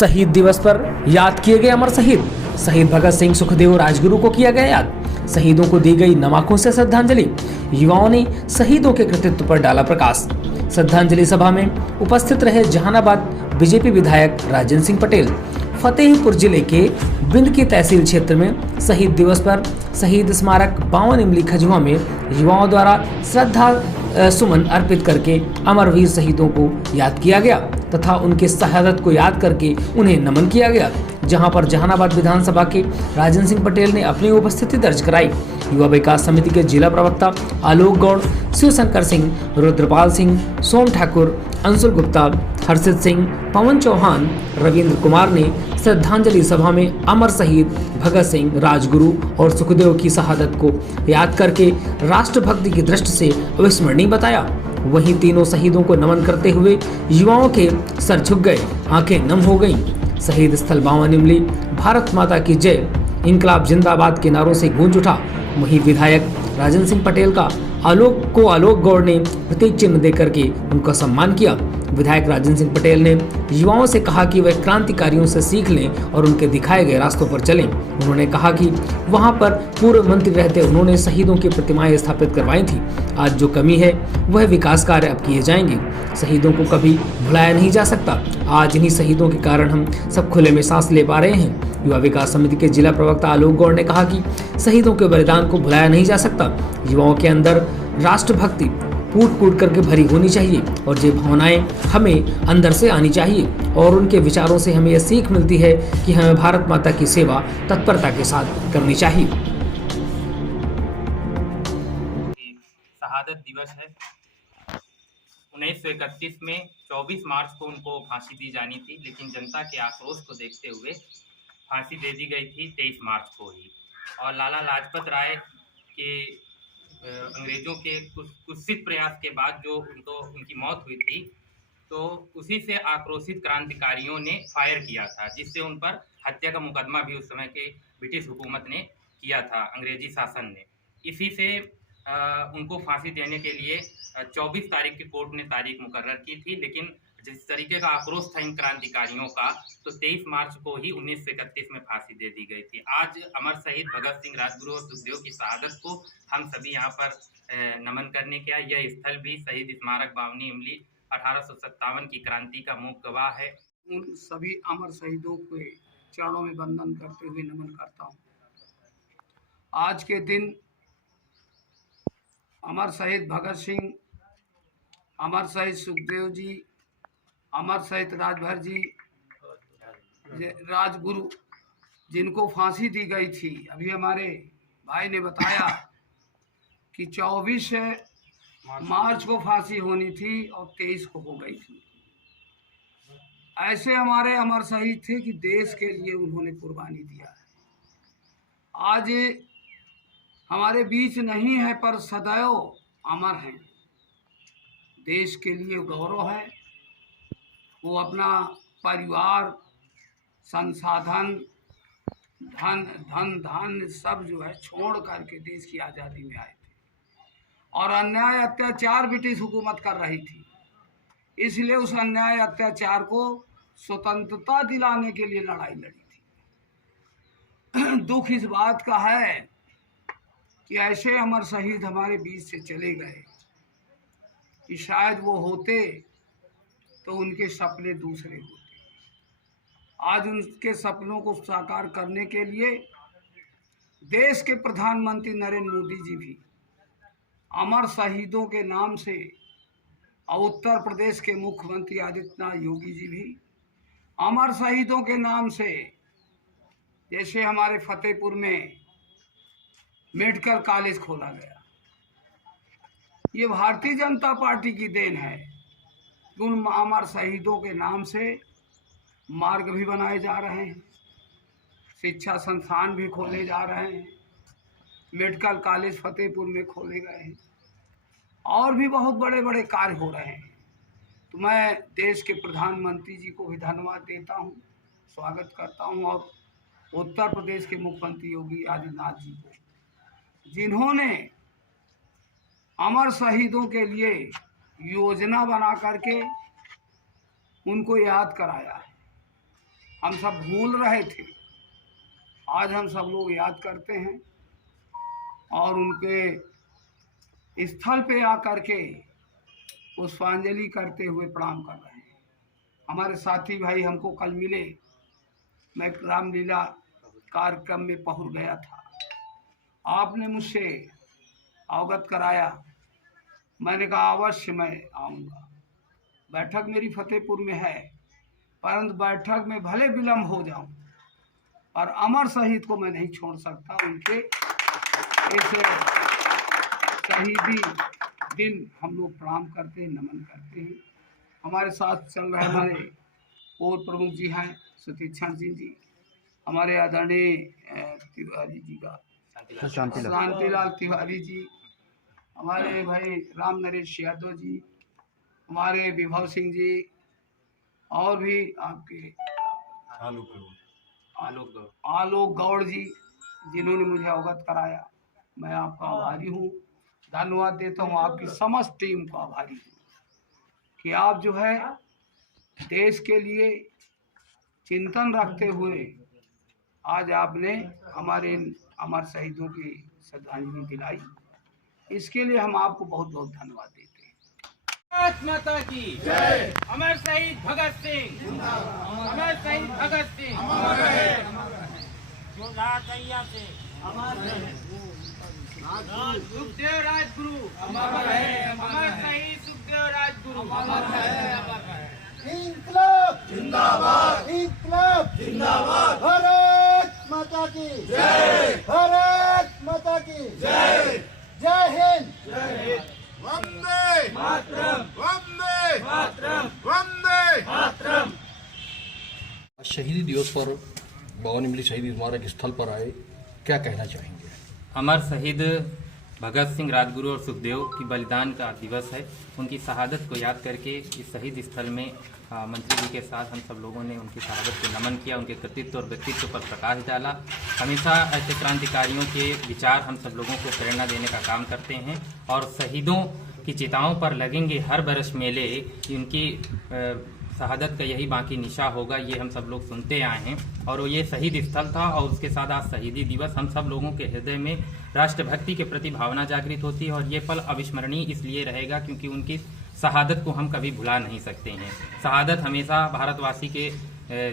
शहीद दिवस पर याद किए गए अमर शहीद भगत सिंह, सुखदेव, राजगुरु को किया गया याद। शहीदों को दी गई नम आंखों से श्रद्धांजलि। युवाओं ने शहीदों के कृतित्व पर डाला प्रकाश। श्रद्धांजलि सभा में उपस्थित रहे जहानाबाद बीजेपी विधायक राजेंद्र सिंह पटेल। फतेहपुर जिले के बिंद की तहसील क्षेत्र में शहीद दिवस पर शहीद स्मारक 52 इमली खजुआ में युवाओं द्वारा श्रद्धा सुमन अर्पित करके अमरवीर शहीदों को याद किया गया तथा उनके शहादत को याद करके उन्हें नमन किया गया। जहां पर जहानाबाद विधानसभा के राजेंद्र सिंह पटेल ने अपनी उपस्थिति दर्ज कराई। युवा विकास समिति के जिला प्रवक्ता आलोक गौड़, शिवशंकर सिंह, रुद्रपाल सिंह, सोम ठाकुर, अंशुल गुप्ता, हर्षित सिंह, पवन चौहान, रविंद्र कुमार ने श्रद्धांजलि सभा में अमर शहीद भगत सिंह, राजगुरु और सुखदेव की शहादत को याद करके राष्ट्रभक्ति की दृष्टि से अविस्मरणीय बताया। वहीं तीनों शहीदों को नमन करते हुए युवाओं के सर झुक गए, आंखें नम हो गईं। शहीद स्थल 52 इमली, भारत माता की जय, इंकलाब जिंदाबाद के नारों से गूंज उठा। वहीं विधायक राजेंद्र सिंह पटेल का आलोक गौड़ ने प्रतीक चिन्ह देकर के उनका सम्मान किया। विधायक राजेंद्र सिंह पटेल ने युवाओं से कहा कि वे क्रांतिकारियों से सीख लें और उनके दिखाए गए रास्तों पर चलें। उन्होंने कहा कि वहां पर पूर्व मंत्री रहते उन्होंने शहीदों की प्रतिमाएं स्थापित करवाई थी। आज जो कमी है वह विकास कार्य अब किए जाएंगे। शहीदों को कभी भुलाया नहीं जा सकता। आज इन्हीं शहीदों के कारण हम सब खुले में सांस ले पा रहे हैं। युवा विकास समिति के जिला प्रवक्ता आलोक गौड़ ने कहा कि शहीदों के बलिदान को भुलाया नहीं जा सकता। युवाओं के अंदर राष्ट्रभक्ति कूट कूट करके भरी होनी चाहिए और ये भावनाएं हमें अंदर से आनी चाहिए और उनके विचारों से हमें यह सीख मिलती है कि हमें भारत माता की सेवा तत्परता के साथ करनी चाहिए। शहादत दिवस है। 1931 में 24 मार्च को उनको फांसी दी जानी थी, लेकिन जनता के आक्रोश को देखते हुए फांसी दे दी गई थी 23 मार्च को ही। और लाला लाजपत राय के अंग्रेजों के कुत्सित प्रयास के बाद जो उनकी मौत हुई थी, तो उसी से आक्रोशित क्रांतिकारियों ने फायर किया था, जिससे उन पर हत्या का मुकदमा भी उस समय के ब्रिटिश हुकूमत ने किया था, अंग्रेजी शासन ने। इसी से उनको फांसी देने के लिए 24 तारीख की कोर्ट ने तारीख मुकर्रर की थी, लेकिन जिस तरीके का आक्रोश था इन क्रांतिकारियों का, तो 23 मार्च को ही 1931 में फांसी दे दी गई थी। आज अमर शहीद भगत सिंह, राजगुरु और सुखदेव की शहादत को हम सभी यहाँ पर नमन करने के आए। यह स्थल भी शहीद स्मारक 52 इमली 1857 की क्रांति का मूक गवाह है। उन सभी अमर शहीदों के चरणों में वंदन करते हुए नमन करता हूँ। आज के दिन अमर शहीद भगत सिंह, अमर शहीद सुखदेव जी, अमर शहीद राजगुरु, जिनको फांसी दी गई थी, अभी हमारे भाई ने बताया कि 24 मार्च को फांसी होनी थी और 23 को हो गई थी। ऐसे हमारे अमर शहीद थे कि देश के लिए उन्होंने कुर्बानी दिया है। आज हमारे बीच नहीं है पर सदैव अमर हैं। देश के लिए गौरव है। वो अपना परिवार, संसाधन, धन सब जो है छोड़ करके देश की आज़ादी में आए थे और अन्याय अत्याचार ब्रिटिश हुकूमत कर रही थी। इसलिए उस अन्याय अत्याचार को स्वतंत्रता दिलाने के लिए लड़ाई लड़ी थी। दुख इस बात का है कि ऐसे अमर शहीद हमारे बीच से चले गए कि शायद वो होते तो उनके सपने दूसरे होते। आज उनके सपनों को साकार करने के लिए देश के प्रधानमंत्री नरेंद्र मोदी जी भी अमर शहीदों के नाम से और उत्तर प्रदेश के मुख्यमंत्री आदित्यनाथ योगी जी भी अमर शहीदों के नाम से, जैसे हमारे फतेहपुर में मेडिकल कॉलेज खोला गया, ये भारतीय जनता पार्टी की देन है। उन अमर शहीदों के नाम से मार्ग भी बनाए जा रहे हैं, शिक्षा संस्थान भी खोले जा रहे हैं, मेडिकल कॉलेज फतेहपुर में खोले गए हैं और भी बहुत बड़े बड़े कार्य हो रहे हैं। तो मैं देश के प्रधानमंत्री जी को भी धन्यवाद देता हूं, स्वागत करता हूं, और उत्तर प्रदेश के मुख्यमंत्री योगी आदित्यनाथ जी को, जिन्होंने अमर शहीदों के लिए योजना बना करके उनको याद कराया है। हम सब भूल रहे थे। आज हम सब लोग याद करते हैं और उनके स्थल पे आकर के पुष्पांजलि करते हुए प्रणाम कर रहे हैं। हमारे साथी भाई हमको कल मिले, मैं रामलीला कार्यक्रम में पहुंच गया था, आपने मुझसे अवगत कराया, मैंने कहा अवश्य मैं आऊँगा। बैठक मेरी फतेहपुर में है, परंतु बैठक में भले विलम्ब हो जाऊं और अमर शहीद को मैं नहीं छोड़ सकता। उनके इस शहीदी दिन हम लोग प्रणाम करते हैं, नमन करते हैं। हमारे साथ चल रहे हमारे पूर्व प्रमुख जी हैं सुतीक्षण सिंह जी, हमारे आदरणीय तिवारी जी का शांतिलाल तिवारी जी, हमारे भाई राम नरेश यादव जी, हमारे विभव सिंह जी, और भी आपके आलोक गौड़ जी, जिन्होंने मुझे अवगत कराया। मैं आपका आभारी हूँ, धन्यवाद देता हूँ आपकी समस्त टीम को आभारी हूँ कि आप जो है देश के लिए चिंतन रखते हुए आज आपने हमारे अमर शहीदों की श्रद्धांजलि दिलाई। इसके लिए हम आपको बहुत बहुत धन्यवाद देते हैं। भारत माता की जय। अमर शहीद भगत सिंह, अमर शहीद भगत सिंह अमर रहे। जो राजैया से अमर रहे। सुखदेव राजगुरु अमर रहे। अमर शहीद सुखदेव राजगुरु अमर रहे, अमर रहे। इंकलाब जिंदाबाद, इंकलाब जिंदाबाद। भारत माता की जय, भारत माता की जय। जय हिंद, जय हिंद। वंदे मातरम, वंदे मातरम, वंदे मातरम। शहीदी दिवस पर भवन इमली शहीद स्मारक स्थल पर आए, क्या कहना चाहेंगे? अमर शहीद भगत सिंह, राजगुरु और सुखदेव की बलिदान का दिवस है। उनकी शहादत को याद करके इस शहीद स्थल में मंत्री जी के साथ हम सब लोगों ने उनकी शहादत को नमन किया, उनके कृतित्व और व्यक्तित्व पर प्रकाश डाला। हमेशा ऐसे क्रांतिकारियों के विचार हम सब लोगों को प्रेरणा देने का काम करते हैं और शहीदों की चिताओं पर लगेंगे हर बरस मेले, उनकी शहादत का यही बाकी निशा होगा, ये हम सब लोग सुनते आए हैं। और ये शहीद स्थल था और उसके साथ आज शहीदी दिवस, हम सब लोगों के हृदय में राष्ट्रभक्ति के प्रति भावना जागृत होती है और ये पल अविस्मरणीय इसलिए रहेगा क्योंकि उनकी शहादत को हम कभी भुला नहीं सकते हैं। शहादत हमेशा भारतवासी के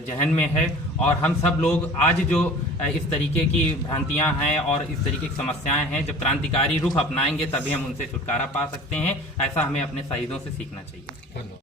जहन में है और हम सब लोग आज जो इस तरीके की भ्रांतियां हैं और इस तरीके की समस्याएं हैं, जब क्रांतिकारी रुख अपनाएंगे तभी हम उनसे छुटकारा पा सकते हैं। ऐसा हमें अपने शहीदों से सीखना चाहिए। धन्यवाद।